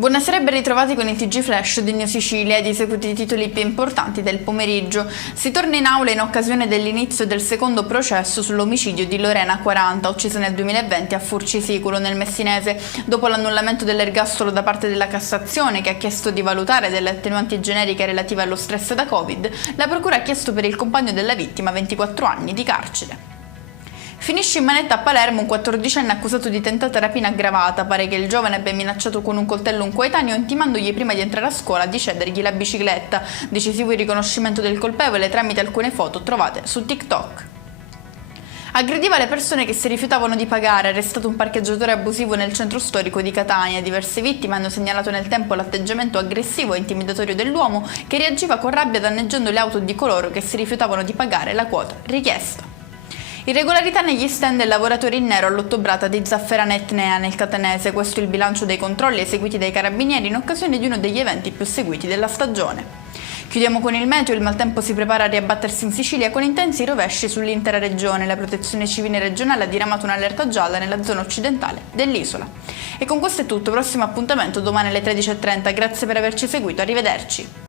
Buonasera e ben ritrovati con i TG Flash di Neo Sicilia ed i seguiti titoli più importanti del pomeriggio. Si torna in aula in occasione dell'inizio del secondo processo sull'omicidio di Lorena 40, uccisa nel 2020 a Furcisicolo nel Messinese. Dopo l'annullamento dell'ergastolo da parte della Cassazione, che ha chiesto di valutare delle attenuanti generiche relative allo stress da Covid, la Procura ha chiesto per il compagno della vittima 24 anni di carcere. Finisce in manetta a Palermo un 14enne accusato di tentata rapina aggravata. Pare che il giovane abbia minacciato con un coltello un coetaneo intimandogli prima di entrare a scuola di cedergli la bicicletta. Decisivo il riconoscimento del colpevole tramite alcune foto trovate su TikTok. Aggrediva le persone che si rifiutavano di pagare, arrestato un parcheggiatore abusivo nel centro storico di Catania. Diverse vittime hanno segnalato nel tempo l'atteggiamento aggressivo e intimidatorio dell'uomo, che reagiva con rabbia danneggiando le auto di coloro che si rifiutavano di pagare la quota richiesta. Irregolarità negli stand del lavoratore in nero all'ottobrata di Zafferana Etnea nel Catanese. Questo è il bilancio dei controlli eseguiti dai carabinieri in occasione di uno degli eventi più seguiti della stagione. Chiudiamo con il meteo. Il maltempo si prepara a riabbattersi in Sicilia con intensi rovesci sull'intera regione. La protezione civile regionale ha diramato un'allerta gialla nella zona occidentale dell'isola. E con questo è tutto, prossimo appuntamento domani alle 13:30. Grazie per averci seguito, arrivederci.